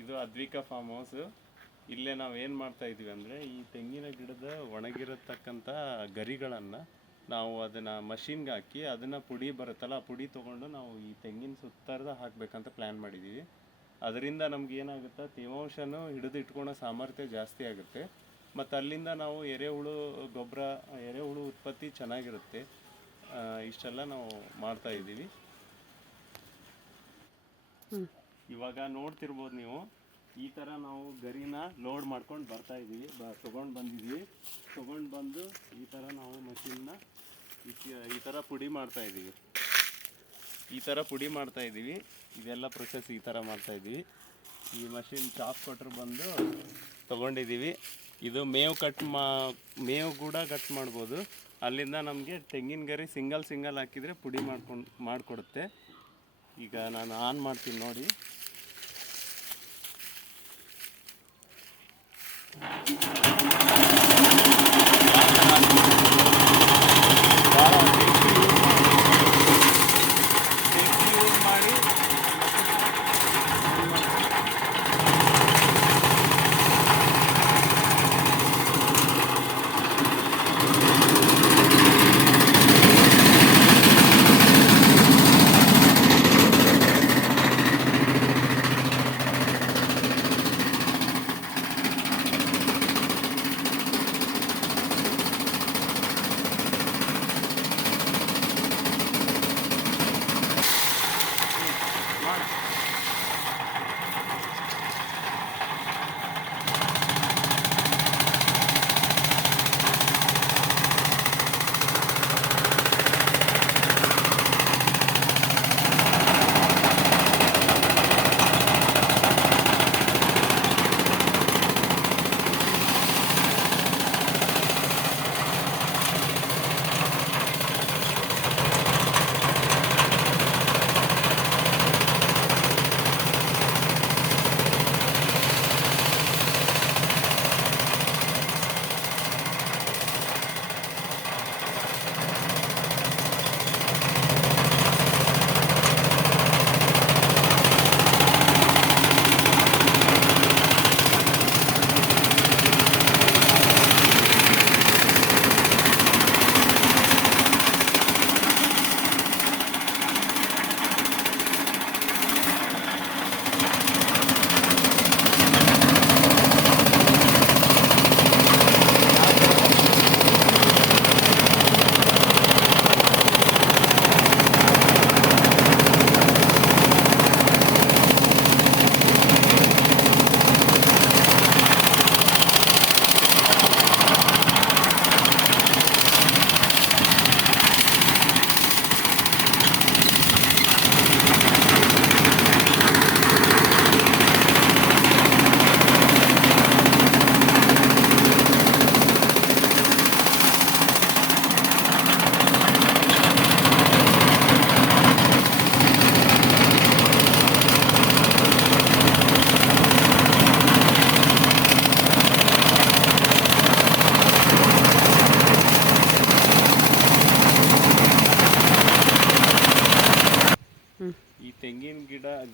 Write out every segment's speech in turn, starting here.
ಇದು ಅದ್ವಿಕ farm house ಇಲ್ಲೇ ನಾವು ಏನು ಮಾಡ್ತಾ ಇದೀವಿ ಅಂದರೆ, ಈ ತೆಂಗಿನ ಗಿಡದ ಒಣಗಿರತಕ್ಕಂಥ ಗರಿಗಳನ್ನು ನಾವು ಅದನ್ನು ಮಷಿನ್ಗೆ ಹಾಕಿ ಅದನ್ನು ಪುಡಿ ಬರುತ್ತಲ್ಲ, ಆ ಪುಡಿ ತೊಗೊಂಡು ನಾವು ಈ ತೆಂಗಿನ ಸುತ್ತಾರ್ದ ಹಾಕಬೇಕಂತ ಪ್ಲ್ಯಾನ್ ಮಾಡಿದ್ದೀವಿ ಅದರಿಂದ ನಮ್ಗೆ ಏನಾಗುತ್ತೆ, ತೇವಾಂಶನೂ ಹಿಡಿದು ಸಾಮರ್ಥ್ಯ ಜಾಸ್ತಿ ಆಗುತ್ತೆ. ಮತ್ತು ಅಲ್ಲಿಂದ ನಾವು ಎರೆಹುಳು ಗೊಬ್ಬರ ಎರೆಹುಳು ಉತ್ಪತ್ತಿ ಚೆನ್ನಾಗಿರುತ್ತೆ. ಇಷ್ಟೆಲ್ಲ ನಾವು ಮಾಡ್ತಾ ಇದ್ದೀವಿ. ಇವಾಗ ನೋಡ್ತಿರ್ಬೋದು ನೀವು, ಈ ಥರ ನಾವು ಗರಿನ ಲೋಡ್ ಮಾಡ್ಕೊಂಡು ಬರ್ತಾ ಇದ್ದೀವಿ ಬ, ತೊಗೊಂಡು ಬಂದಿದ್ವಿ. ತೊಗೊಂಡು ಬಂದು ಈ ಥರ ನಾವು ಮಷಿನ್ನ ಈ ಥರ ಪುಡಿ ಮಾಡ್ತಾ ಇದ್ದೀವಿ ಈ ಥರ ಪುಡಿ ಮಾಡ್ತಾ ಇದ್ದೀವಿ ಇದೆಲ್ಲ ಪ್ರೊಸೆಸ್ ಈ ಥರ ಮಾಡ್ತಾ ಇದ್ದೀವಿ ಈ ಮಷಿನ್ ಚಾಪ್ ಕೊಟ್ಟರು ಬಂದು ತೊಗೊಂಡಿದ್ದೀವಿ ಇದು ಮೇವು ಕಟ್ ಮಾ, ಮೇವು ಕೂಡ ಕಟ್ ಮಾಡ್ಬೋದು. ಅಲ್ಲಿಂದ ನಮಗೆ ತೆಂಗಿನ ಗರಿ ಸಿಂಗಲ್ ಸಿಂಗಲ್ ಹಾಕಿದರೆ ಪುಡಿ ಮಾಡ್ಕೊಂಡು, ಮಾಡಿಕೊಡುತ್ತೆ. ಈಗ ನಾನು ಆನ್ ಮಾಡ್ತೀನಿ ನೋಡಿ.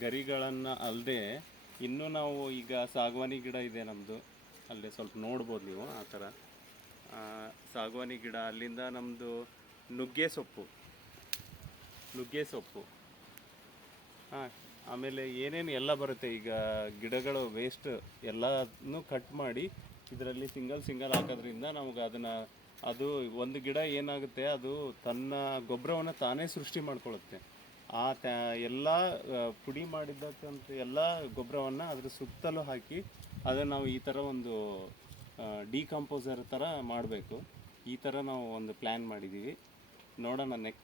ಗರಿಗಳನ್ನು ಅಲ್ಲದೆ ಇನ್ನೂ ನಾವು ಈಗ ಸಾಗವಾನಿ ಗಿಡ ಇದೆ ನಮ್ಮದು ಅಲ್ಲೇ ಸ್ವಲ್ಪ ನೋಡ್ಬೋದು ನೀವು ಆ ಥರ. ಸಾಗವಾನಿ ಗಿಡ ಅಲ್ಲಿಂದ ನಮ್ಮದು ನುಗ್ಗೆ ಸೊಪ್ಪು. ನುಗ್ಗೆ ಸೊಪ್ಪು. ಹಾಂ, ಆಮೇಲೆ ಏನೇನು ಎಲ್ಲ ಬರುತ್ತೆ ಈಗ ಗಿಡಗಳು ವೇಸ್ಟ್ ಎಲ್ಲನೂ ಕಟ್ ಮಾಡಿ ಇದರಲ್ಲಿ ಸಿಂಗಲ್ ಸಿಂಗಲ್ ಹಾಕೋದ್ರಿಂದ ನಮ್ಗೆ ಅದನ್ನು ಅದು ಒಂದು ಗಿಡ ಏನಾಗುತ್ತೆ ಅದು ತನ್ನ ಗೊಬ್ಬರವನ್ನು ತಾನೇ ಸೃಷ್ಟಿ ಮಾಡ್ಕೊಳ್ಳುತ್ತೆ. ಆ ತ ಎಲ್ಲ ಪುಡಿ ಮಾಡಿದ್ದಕ್ಕಂಥ ಎಲ್ಲ ಗೊಬ್ಬರವನ್ನು ಅದ್ರ ಸುತ್ತಲೂ ಹಾಕಿ ಅದನ್ನು ನಾವು ಈ ಥರ ಒಂದು ಡಿಕಂಪೋಸರ್ ಥರ ಮಾಡಬೇಕು. ಈ ಥರ ನಾವು ಒಂದು ಪ್ಲ್ಯಾನ್ ಮಾಡಿದ್ದೀವಿ ನೋಡೋಣ ನೆಕ್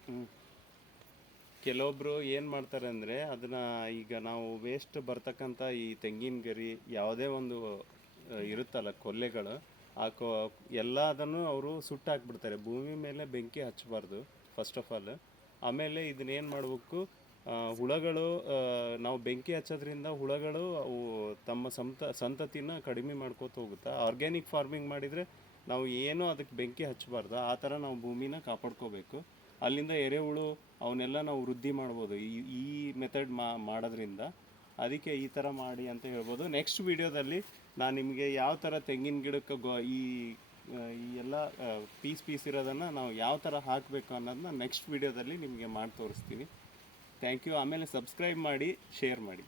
ಕೆಲವೊಬ್ಬರು ಏನು ಮಾಡ್ತಾರೆ ಅಂದರೆ ಅದನ್ನು ಈಗ ನಾವು ವೇಸ್ಟ್ ಬರ್ತಕ್ಕಂಥ ಈ ತೆಂಗಿನ ಗರಿ ಯಾವುದೇ ಒಂದು ಇರುತ್ತಲ್ಲ ಕೊಲ್ಲೆಗಳು ಆ ಕೊ ಎಲ್ಲ ಅದನ್ನು ಅವರು ಸುಟ್ಟು ಹಾಕ್ಬಿಡ್ತಾರೆ ಭೂಮಿ ಮೇಲೆ ಬೆಂಕಿ ಹಚ್ಚಬಾರ್ದು ಫಸ್ಟ್ ಆಫ್ ಆಲ್ ಆಮೇಲೆ ಇದನ್ನೇನು ಮಾಡಬೇಕು ಹುಳಗಳು ನಾವು ಬೆಂಕಿ ಹಚ್ಚೋದ್ರಿಂದ ಹುಳಗಳು ಅವು ತಮ್ಮ ಸಂತ, ಸಂತತಿನ ಕಡಿಮೆ ಮಾಡ್ಕೋತ ಹೋಗುತ್ತಾ? ಆರ್ಗ್ಯಾನಿಕ್ ಫಾರ್ಮಿಂಗ್ ಮಾಡಿದರೆ ನಾವು ಏನೂ ಅದಕ್ಕೆ ಬೆಂಕಿ ಹಚ್ಚಬಾರ್ದು. ಆ ಥರ ನಾವು ಭೂಮಿನ ಕಾಪಾಡ್ಕೋಬೇಕು. ಅಲ್ಲಿಂದ ಎರೆಹುಳು ಅವನ್ನೆಲ್ಲ ನಾವು ವೃದ್ಧಿ ಮಾಡ್ಬೋದು. ಈ ಈ ಮೆಥಡ್ ಮಾಡೋದ್ರಿಂದ. ಅದಕ್ಕೆ ಈ ಥರ ಮಾಡಿ ಅಂತ ಹೇಳ್ಬೋದು. ನೆಕ್ಸ್ಟ್ ವಿಡಿಯೋದಲ್ಲಿ ನಾನು ನಿಮಗೆ ಯಾವ ಥರ ತೆಂಗಿನ ಗಿಡಕ್ಕೆ ಗೊ, ಈ ಈ ಎಲ್ಲ ಪೀಸ್ ಪೀಸ್ ಇರೋದನ್ನು ನಾವು ಯಾವ ಥರ ಹಾಕಬೇಕು ಅನ್ನೋದನ್ನ ನೆಕ್ಸ್ಟ್ ವಿಡಿಯೋದಲ್ಲಿ ನಿಮಗೆ ಮಾಡಿ ತೋರಿಸ್ತೀನಿ ಥ್ಯಾಂಕ್ ಯು ಆಮೇಲೆ ಸಬ್ಸ್ಕ್ರೈಬ್ ಮಾಡಿ ಶೇರ್ ಮಾಡಿ.